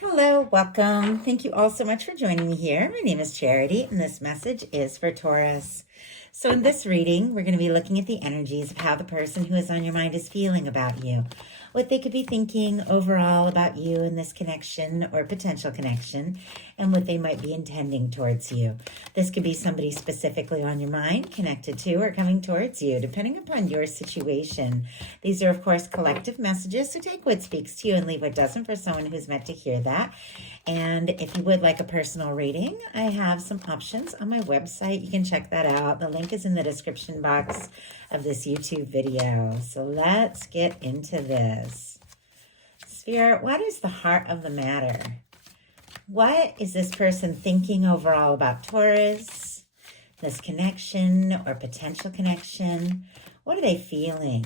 Hello, welcome. Thank you all so much for joining me here. My name is Charity, and this message is for Taurus. So, in this reading, we're going to be looking at the energies of how the person who is on your mind is feeling about you, what they could be thinking overall about you in this connection or potential connection, and what they might be intending towards you. This could be somebody specifically on your mind, connected to, or coming towards you, depending upon your situation. These are, of course, collective messages, so take what speaks to you and leave what doesn't for someone who's meant to hear that. And if you would like a personal reading, I have some options on my website. You can check that out. The link is in the description box of this YouTube video. So let's get into this. Spirit, what is the heart of the matter? What is this person thinking overall about Taurus, this connection or potential connection? What are they feeling?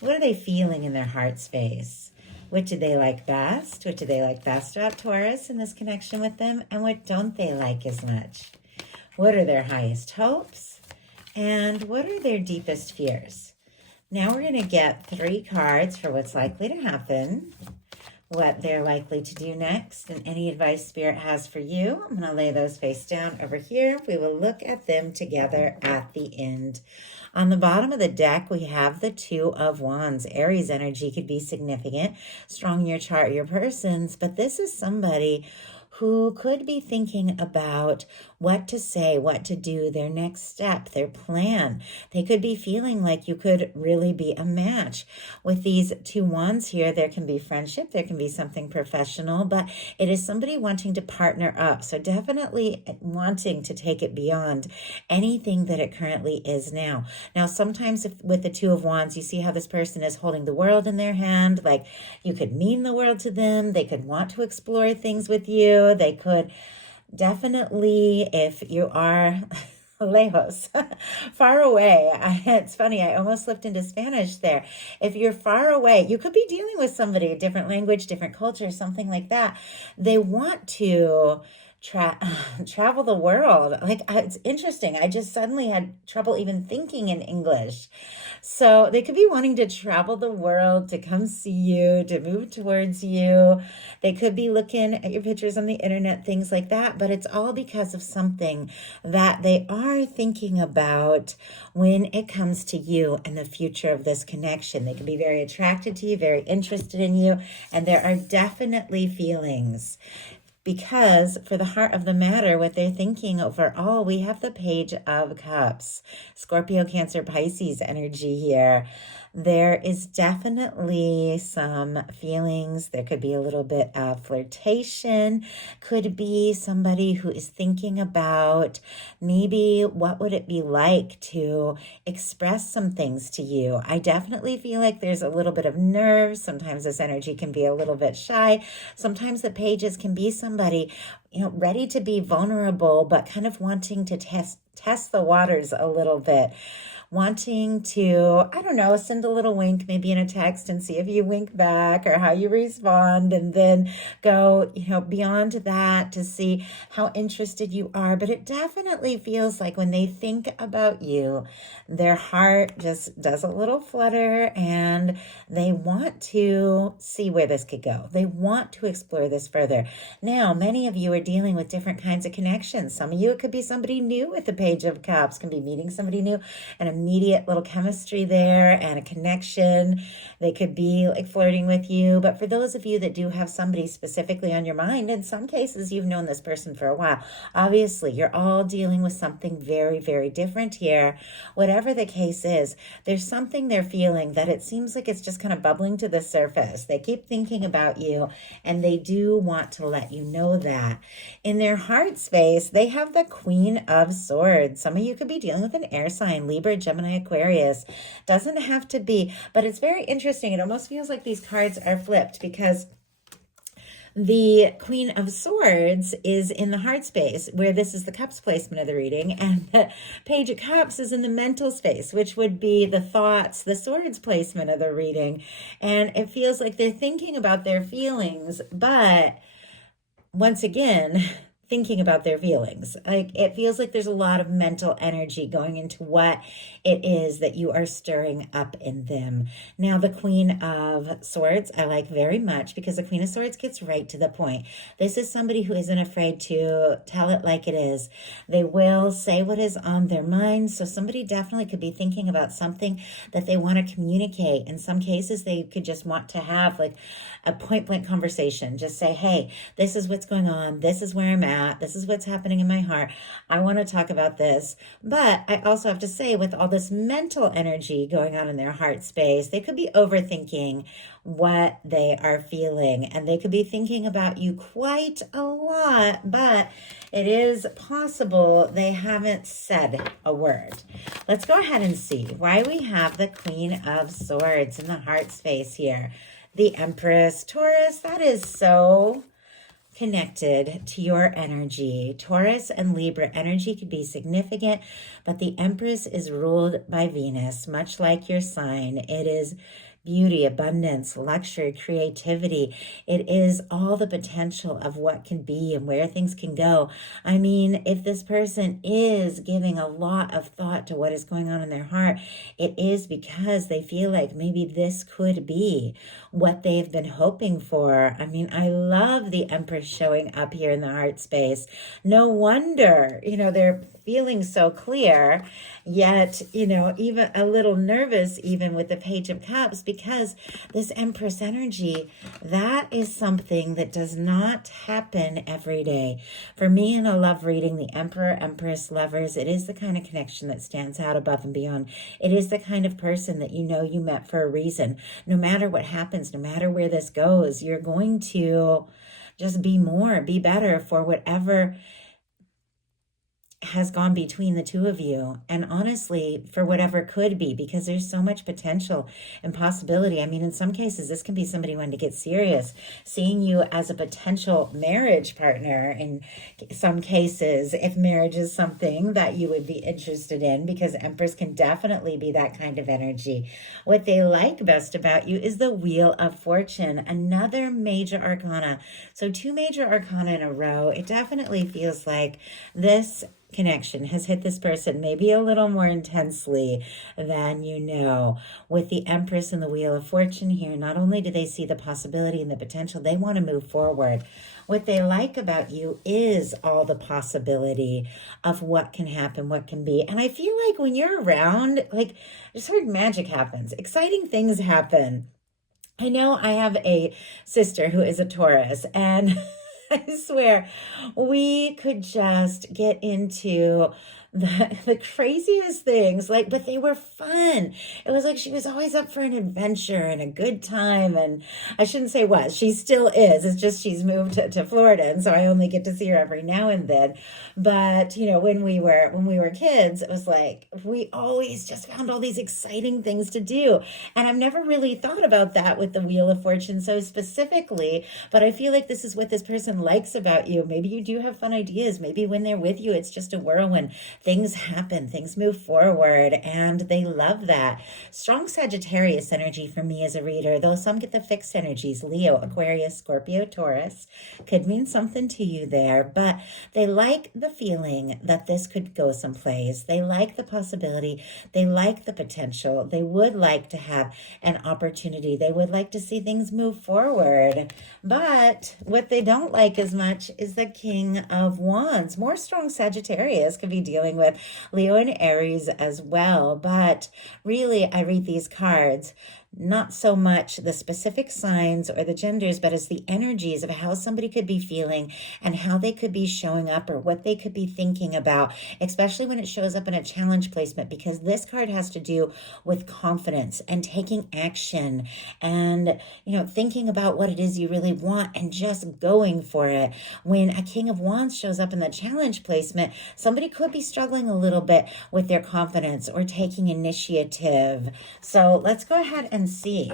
What are they feeling in their heart space? What do they like best? What do they like best about Taurus in this connection with them? And what don't they like as much? What are their highest hopes? And what are their deepest fears? Now we're going to get 3 cards for what's likely to happen, what they're likely to do next, and any advice Spirit has for you. I'm going to lay those face down over here. We will look at them together at the end. On the bottom of the deck, we have the 2 of Wands. Aries energy could be significant, strong in your chart, your persons, but this is somebody who could be thinking about what to say, what to do, their next step, their plan. They could be feeling like you could really be a match. With these 2 wands here, there can be friendship, there can be something professional, but it is somebody wanting to partner up. So definitely wanting to take it beyond anything that it currently is now. Now, sometimes with the 2 of wands, you see how this person is holding the world in their hand. Like you could mean the world to them. They could want to explore things with you. They could definitely, if you are lejos, far away. It's funny, I almost slipped into Spanish there. If you're far away, you could be dealing with somebody, a different language, different culture, something like that. They want to travel the world. Like, it's interesting. I just suddenly had trouble even thinking in English. So they could be wanting to travel the world, to come see you, to move towards you. They could be looking at your pictures on the internet, things like that, but it's all because of something that they are thinking about when it comes to you and the future of this connection. They can be very attracted to you, very interested in you, and there are definitely feelings. Because for the heart of the matter, what they're thinking overall, we have the Page of Cups, Scorpio, Cancer, Pisces energy here. There is definitely some feelings. There could be a little bit of flirtation. Could be somebody who is thinking about maybe what would it be like to express some things to you. I definitely feel like there's a little bit of nerves. Sometimes this energy can be a little bit shy. Sometimes the pages can be somebody, ready to be vulnerable, but kind of wanting to test the waters a little bit. Wanting to, I don't know, send a little wink maybe in a text and see if you wink back or how you respond, and then go, beyond that to see how interested you are. But it definitely feels like when they think about you, their heart just does a little flutter and they want to see where this could go. They want to explore this further. Now, many of you are dealing with different kinds of connections. Some of you, it could be somebody new with the Page of Cups, can be meeting somebody new, and immediate little chemistry there and a connection. They could be like flirting with you. But for those of you that do have somebody specifically on your mind, in some cases you've known this person for a while. Obviously, you're all dealing with something very, very different here. Whatever the case is, there's something they're feeling that it seems like it's just kind of bubbling to the surface. They keep thinking about you and they do want to let you know that. In their heart space, they have the Queen of Swords. Some of you could be dealing with an air sign, Libra, Gemini, Aquarius. Doesn't have to be, but it's very interesting. It almost feels like these cards are flipped because the Queen of Swords is in the heart space, where this is the cups placement of the reading, and the Page of Cups is in the mental space, which would be the thoughts, the swords placement of the reading. And it feels like they're thinking about their feelings, but once again, thinking about their feelings. Like, it feels like there's a lot of mental energy going into what it is that you are stirring up in them. Now, the Queen of Swords, I like very much, because the Queen of Swords gets right to the point. This is somebody who isn't afraid to tell it like it is. They will say what is on their mind. So somebody definitely could be thinking about something that they want to communicate. In some cases, they could just want to have like a point blank conversation. Just say, hey, this is what's going on. This is where I'm at. This is what's happening in my heart. I want to talk about this. But I also have to say, with all this mental energy going on in their heart space, they could be overthinking what they are feeling, and they could be thinking about you quite a lot, but it is possible they haven't said a word. Let's go ahead and see why we have the Queen of Swords in the heart space here. The Empress, Taurus, that is so connected to your energy. Taurus and Libra energy could be significant, but the Empress is ruled by Venus, much like your sign. It is beauty, abundance, luxury, creativity. It is all the potential of what can be and where things can go. I mean, if this person is giving a lot of thought to what is going on in their heart, it is because they feel like maybe this could be what they've been hoping for. I mean, I love the Empress showing up here in the heart space. No wonder, they're feeling so clear, yet, even a little nervous, even with the Page of Cups, because this Empress energy, that is something that does not happen every day. For me, in a love reading, the Emperor, Empress, lovers, it is the kind of connection that stands out above and beyond. It is the kind of person that you met for a reason. No matter what happens, no matter where this goes, you're going to just be better for whatever has gone between the two of you, and honestly for whatever could be, because there's so much potential and possibility. I mean, in some cases this can be somebody wanting to get serious, seeing you as a potential marriage partner. In some cases, if marriage is something that you would be interested in, because Empress can definitely be that kind of energy. What they like best about you is the Wheel of Fortune, another major arcana. So 2 major arcana in a row. It definitely feels like this connection has hit this person maybe a little more intensely than with the Empress and the Wheel of Fortune here. Not only do they see the possibility and the potential, they want to move forward. What they like about you is all the possibility of what can happen, what can be. And I feel like when you're around, like, I just heard magic happens, exciting things happen. I know I have a sister who is a Taurus, and I swear, we could just get into the craziest things, but they were fun. It was like she was always up for an adventure and a good time. And I shouldn't say was, she still is. It's just she's moved to Florida, and so I only get to see her every now and then. But when we were kids, it was like we always just found all these exciting things to do. And I've never really thought about that with the Wheel of Fortune so specifically, but I feel like this is what this person likes about you. Maybe you do have fun ideas. Maybe when they're with you, it's just a whirlwind. Things happen, things move forward, and they love that. Strong Sagittarius energy for me as a reader, though some get the fixed energies. Leo, Aquarius, Scorpio, Taurus could mean something to you there, but they like the feeling that this could go someplace. They like the possibility. They like the potential. They would like to have an opportunity. They would like to see things move forward. But what they don't like as much is the King of Wands. More strong Sagittarius could be dealing with Leo and Aries as well. But really, I read these cards not so much the specific signs or the genders, but as the energies of how somebody could be feeling and how they could be showing up or what they could be thinking about, especially when it shows up in a challenge placement, because this card has to do with confidence and taking action and, thinking about what it is you really want and just going for it. When a King of Wands shows up in the challenge placement, somebody could be struggling a little bit with their confidence or taking initiative. So let's go ahead and see.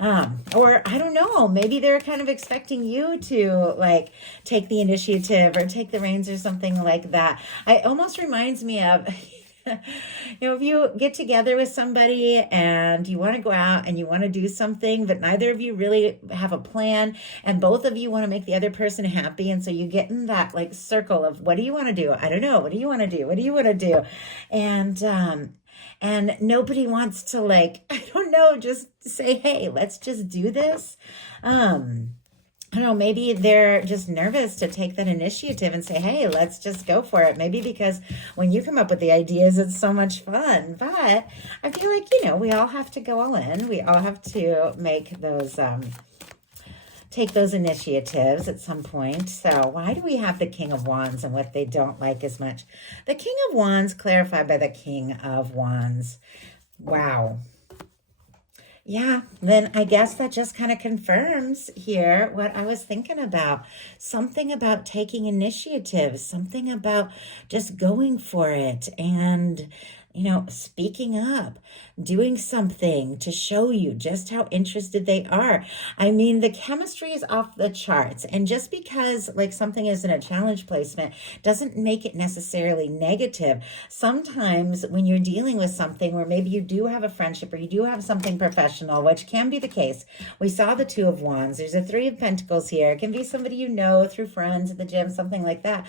Or I don't know, maybe they're kind of expecting you to take the initiative or take the reins or something like that. It almost reminds me of If you get together with somebody and you want to go out and you want to do something, but neither of you really have a plan, and both of you want to make the other person happy, and so you get in that like circle of, what do you want to do? I don't know. What do you want to do? What do you want to do? And nobody wants to, like, I don't know, just say, hey, let's just do this. I don't know, maybe they're just nervous to take that initiative and say, hey, let's just go for it. Maybe because when you come up with the ideas, it's so much fun. But I feel like, we all have to go all in. We all have to make those, take those initiatives at some point. So why do we have the King of Wands and what they don't like as much? The King of Wands clarified by the King of Wands. Wow. Yeah, then I guess that just kind of confirms here what I was thinking about. Something about taking initiative, something about just going for it and, speaking up, doing something to show you just how interested they are. I mean, the chemistry is off the charts. And just because like something isn't a challenge placement doesn't make it necessarily negative. Sometimes when you're dealing with something where maybe you do have a friendship or you do have something professional, which can be the case. We saw the Two of Wands. There's a Three of Pentacles here. It can be somebody you know through friends at the gym, something like that.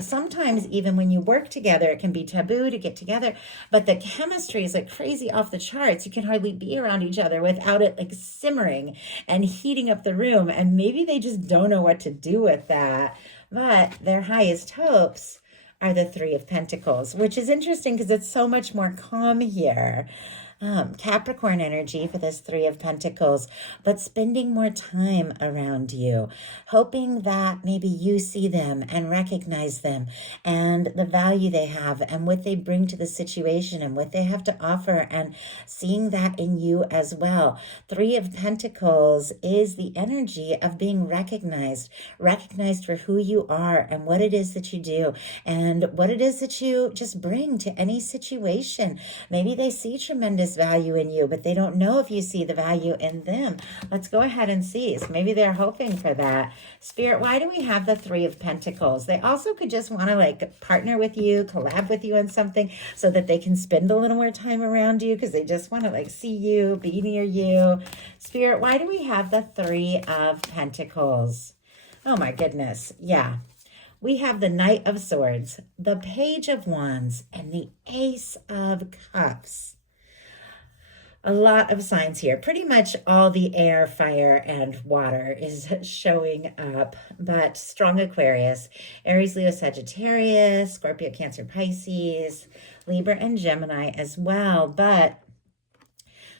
Sometimes even when you work together, it can be taboo to get together. But the chemistry is like crazy off the charts. You can hardly be around each other without it like simmering and heating up the room. And maybe they just don't know what to do with that. But their highest hopes are the Three of Pentacles, which is interesting because it's so much more calm here. Capricorn energy for this Three of Pentacles, but spending more time around you, hoping that maybe you see them and recognize them and the value they have and what they bring to the situation and what they have to offer, and seeing that in you as well. Three of Pentacles is the energy of being recognized for who you are and what it is that you do and what it is that you just bring to any situation. Maybe they see tremendous value in you, but they don't know if you see the value in them. Let's go ahead and see. So maybe they're hoping for that. Spirit, why do we have the Three of Pentacles? They also could just want to like partner with you, collab with you on something so that they can spend a little more time around you because they just want to like see you, be near you. Spirit, why do we have the Three of Pentacles? Oh my goodness. Yeah. We have the Knight of Swords, the Page of Wands, and the Ace of Cups. A lot of signs here. Pretty much all the air, fire, and water is showing up, but strong Aquarius, Aries, Leo, Sagittarius, Scorpio, Cancer, Pisces, Libra, and Gemini as well. But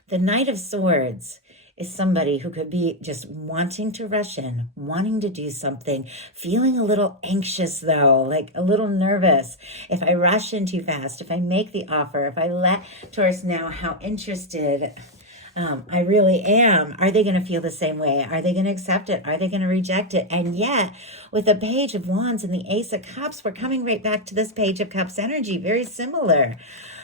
the Knight of Swords is somebody who could be just wanting to rush in, wanting to do something, feeling a little anxious though, like a little nervous. If I rush in too fast, if I make the offer, if I let Taurus know how interested I really am, are they going to feel the same way? Are they going to accept it? Are they going to reject it? And yet, with the Page of Wands and the Ace of Cups, we're coming right back to this Page of Cups energy, very similar.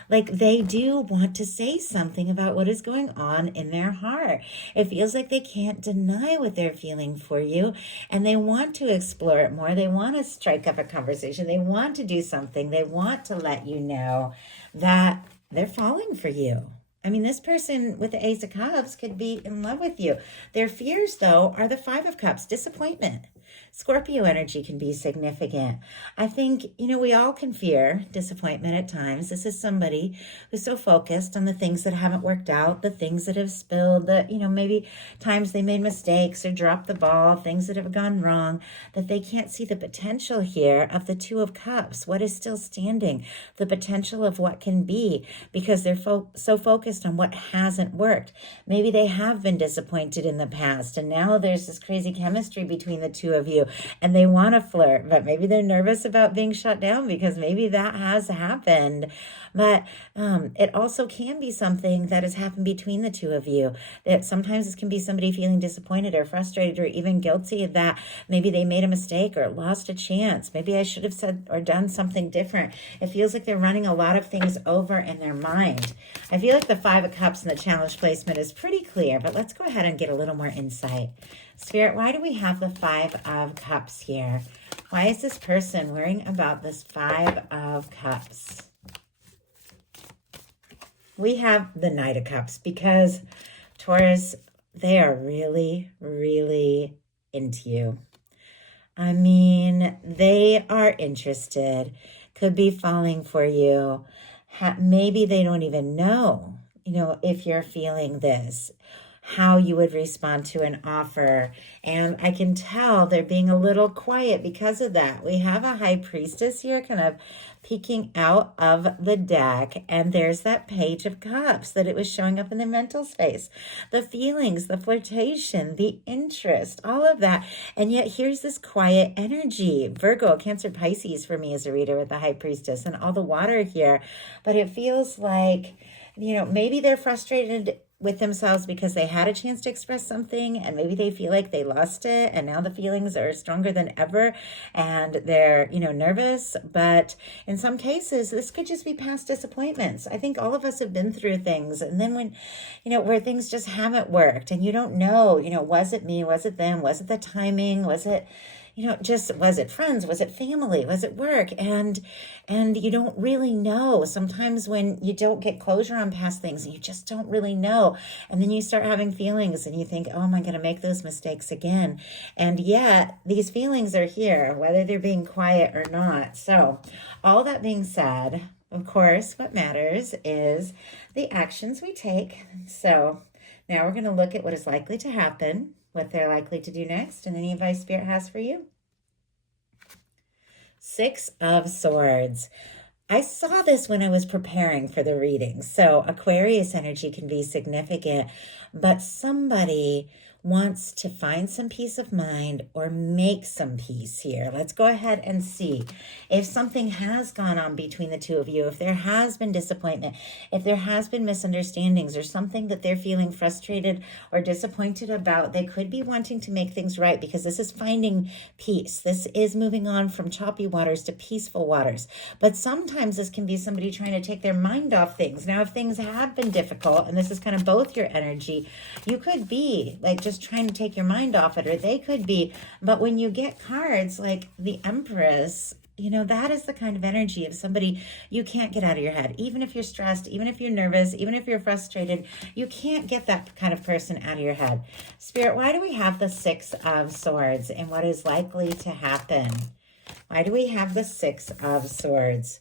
Like they do want to say something about what is going on in their heart. It feels like they can't deny what they're feeling for you, and they want to explore it more. They want to strike up a conversation. They want to do something. They want to let you know that they're falling for you. I mean, this person with the Ace of Cups could be in love with you. Their fears, though, are the Five of Cups, disappointment. Scorpio energy can be significant. I think, we all can fear disappointment at times. This is somebody who's so focused on the things that haven't worked out, the things that have spilled, that, maybe times they made mistakes or dropped the ball, things that have gone wrong, that they can't see the potential here of the Two of Cups, what is still standing, the potential of what can be, because they're so focused on what hasn't worked. Maybe they have been disappointed in the past, and now there's this crazy chemistry between the two of you, and they want to flirt, but maybe they're nervous about being shut down because maybe that has happened. But it also can be something that has happened between the two of you, that sometimes this can be somebody feeling disappointed or frustrated or even guilty that maybe they made a mistake or lost a chance. Maybe I should have said or done something different. It feels like they're running a lot of things over in their mind. I feel like the Five of Cups and the challenge placement is pretty clear, but let's go ahead and get a little more insight. Spirit, why do we have the Five of Cups here? Why is this person worrying about this Five of Cups? we have the Knight of Cups because Taurus, they are really, really into you. I mean, they are interested, could be falling for you. Maybe they don't even know, if you're feeling this, how you would respond to an offer. And I can tell they're being a little quiet because of that. We have a High Priestess here kind of peeking out of the deck, and there's that Page of Cups that it was showing up in the mental space. The feelings, the flirtation, the interest, all of that. And yet here's this quiet energy. Virgo, Cancer, Pisces for me as a reader with the High Priestess and all the water here. But it feels like, maybe they're frustrated with themselves because they had a chance to express something and maybe they feel like they lost it and now the feelings are stronger than ever and they're, nervous. But in some cases, this could just be past disappointments. I think all of us have been through things. And then when, where things just haven't worked and you don't know, was it me? Was it them? Was it the timing? Was it, just, was it friends? Was it family? Was it work? And you don't really know. Sometimes when you don't get closure on past things, you just don't really know. And then you start having feelings and you think, oh, am I going to make those mistakes again? And yet these feelings are here, whether they're being quiet or not. So all that being said, of course, what matters is the actions we take. So now we're going to look at what is likely to happen, what they're likely to do next, and any advice Spirit has for you. Six of Swords. I saw this when I was preparing for the reading. So Aquarius energy can be significant, but somebody wants to find some peace of mind or make some peace here. Let's go ahead and see if something has gone on between the two of you, if there has been disappointment, if there has been misunderstandings or something that they're feeling frustrated or disappointed about. They could be wanting to make things right because this is finding peace. This is moving on from choppy waters to peaceful waters. But sometimes this can be somebody trying to take their mind off things. Now, if things have been difficult, and this is kind of both your energy, you could be like just trying to take your mind off it, or they could be. But when you get cards like the Empress, that is the kind of energy of somebody you can't get out of your head. Even if you're stressed, even if you're nervous, even if you're frustrated, you can't get that kind of person out of your head. Spirit, why do we have the Six of Swords and what is likely to happen? Why do we have the Six of Swords?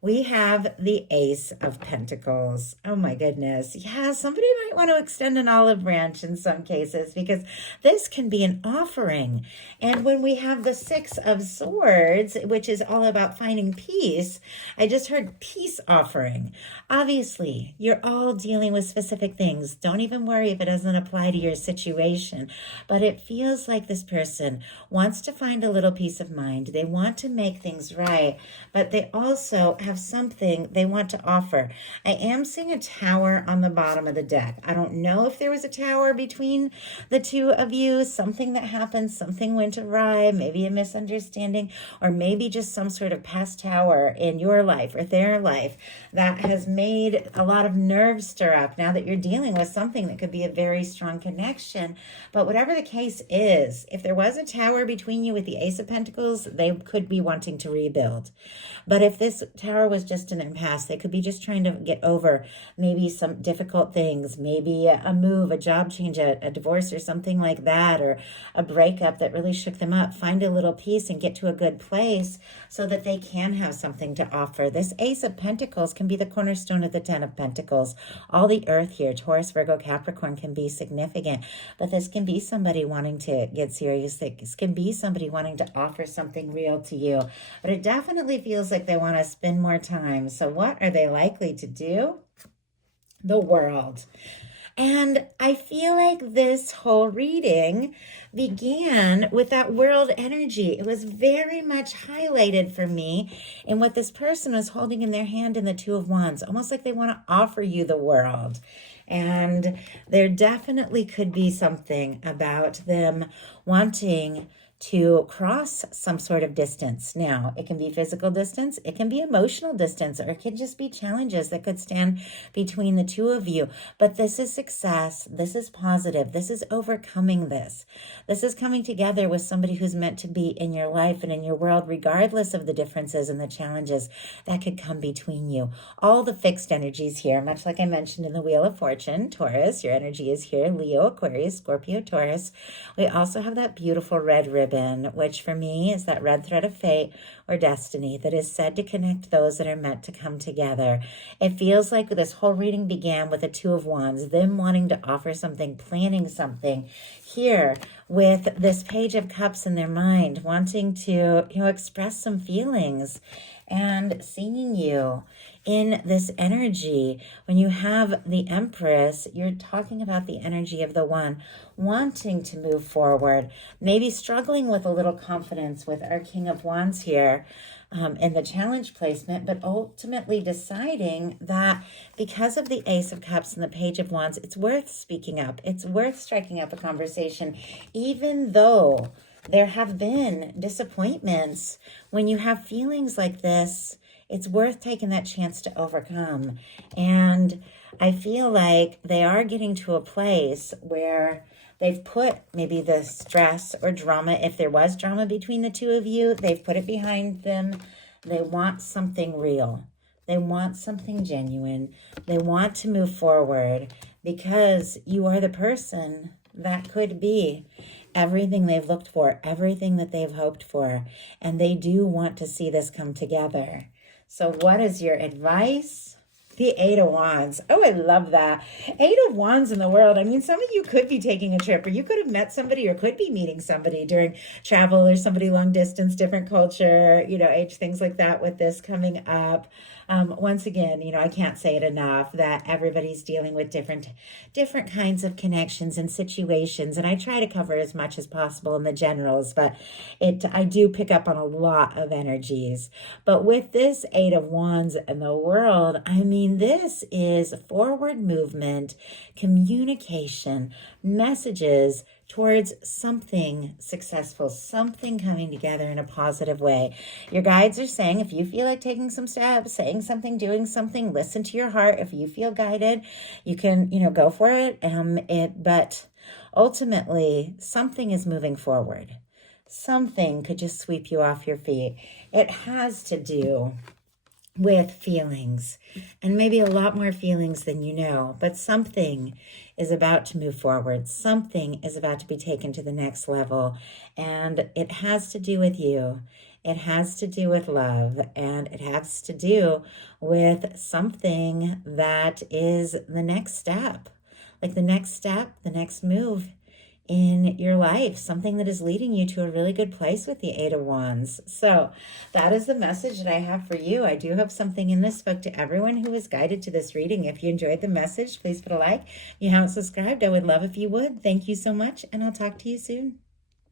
We have the Ace of Pentacles. Oh my goodness. Yeah, somebody might want to extend an olive branch in some cases because this can be an offering. And when we have the Six of Swords, which is all about finding peace, I just heard peace offering. Obviously, you're all dealing with specific things. Don't even worry if it doesn't apply to your situation. But it feels like this person wants to find a little peace of mind. They want to make things right, but they also have something they want to offer. I am seeing a tower on the bottom of the deck. I don't know if there was a tower between the two of you, something that happened, something went awry, maybe a misunderstanding, or maybe just some sort of past tower in your life or their life that has made a lot of nerves stir up now that you're dealing with something that could be a very strong connection. But whatever the case is, if there was a tower between you with the Ace of Pentacles, they could be wanting to rebuild. But if this tower was just an impasse, they could be just trying to get over maybe some difficult things, maybe a move, a job change, a divorce or something like that, or a breakup that really shook them up. Find a little peace and get to a good place so that they can have something to offer. This Ace of Pentacles can be the cornerstone of the Ten of Pentacles. All the earth here, Taurus, Virgo, Capricorn, can be significant, but this can be somebody wanting to get serious. This can be somebody wanting to offer something real to you, but it definitely feels like they want to spend more time. So what are they likely to do? The World. And I feel like this whole reading began with that world energy. It was very much highlighted for me in what this person was holding in their hand in the Two of Wands, almost like they want to offer you the world. And there definitely could be something about them wanting to cross some sort of distance. Now, it can be physical distance, it can be emotional distance, or it could just be challenges that could stand between the two of you. But this is success. This is positive. This is overcoming this. This is coming together with somebody who's meant to be in your life and in your world, regardless of the differences and the challenges that could come between you. All the fixed energies here, much like I mentioned in the Wheel of Fortune, Taurus, your energy is here, Leo, Aquarius, Scorpio, Taurus. We also have that beautiful red ribbon, which for me is that red thread of fate or destiny that is said to connect those that are meant to come together. It feels like this whole reading began with a Two of Wands, them wanting to offer something, planning something. Here with this Page of Cups in their mind, wanting to, express some feelings, and seeing you in this energy. When you have the Empress, you're talking about the energy of the one wanting to move forward, maybe struggling with a little confidence with our King of Wands here in the challenge placement, but ultimately deciding that because of the Ace of Cups and the Page of Wands, it's worth speaking up. It's worth striking up a conversation, even though there have been disappointments. When you have feelings like this, it's worth taking that chance to overcome. And I feel like they are getting to a place where they've put maybe the stress or drama, if there was drama between the two of you, they've put it behind them. They want something real. They want something genuine. They want to move forward because you are the person that could be everything they've looked for, everything that they've hoped for. And they do want to see this come together. So what is your advice? The Eight of Wands. Oh, I love that. Eight of Wands in the world. I mean, some of you could be taking a trip, or you could have met somebody or could be meeting somebody during travel, or somebody long distance, different culture, age, things like that with this coming up. Once again, I can't say it enough that everybody's dealing with different kinds of connections and situations. And I try to cover as much as possible in the generals, but I do pick up on a lot of energies. But with this Eight of Wands in the world, I mean, this is forward movement, communication, messages towards something successful, something coming together in a positive way. Your guides are saying, if you feel like taking some steps, saying something, doing something, listen to your heart. If you feel guided, you can, go for it. But ultimately, something is moving forward. Something could just sweep you off your feet. It has to do with feelings, and maybe a lot more feelings than you know, but something is about to move forward. Something is about to be taken to the next level, and it has to do with you. It has to do with love, and it has to do with something that is the next step, like the next step, the next move in your life, something that is leading you to a really good place with the Eight of Wands. So that is the message that I have for you. I do hope something in this spoke to everyone who was guided to this reading. If you enjoyed the message, please put a like. If you haven't subscribed, I would love if you would. Thank you so much, and I'll talk to you soon.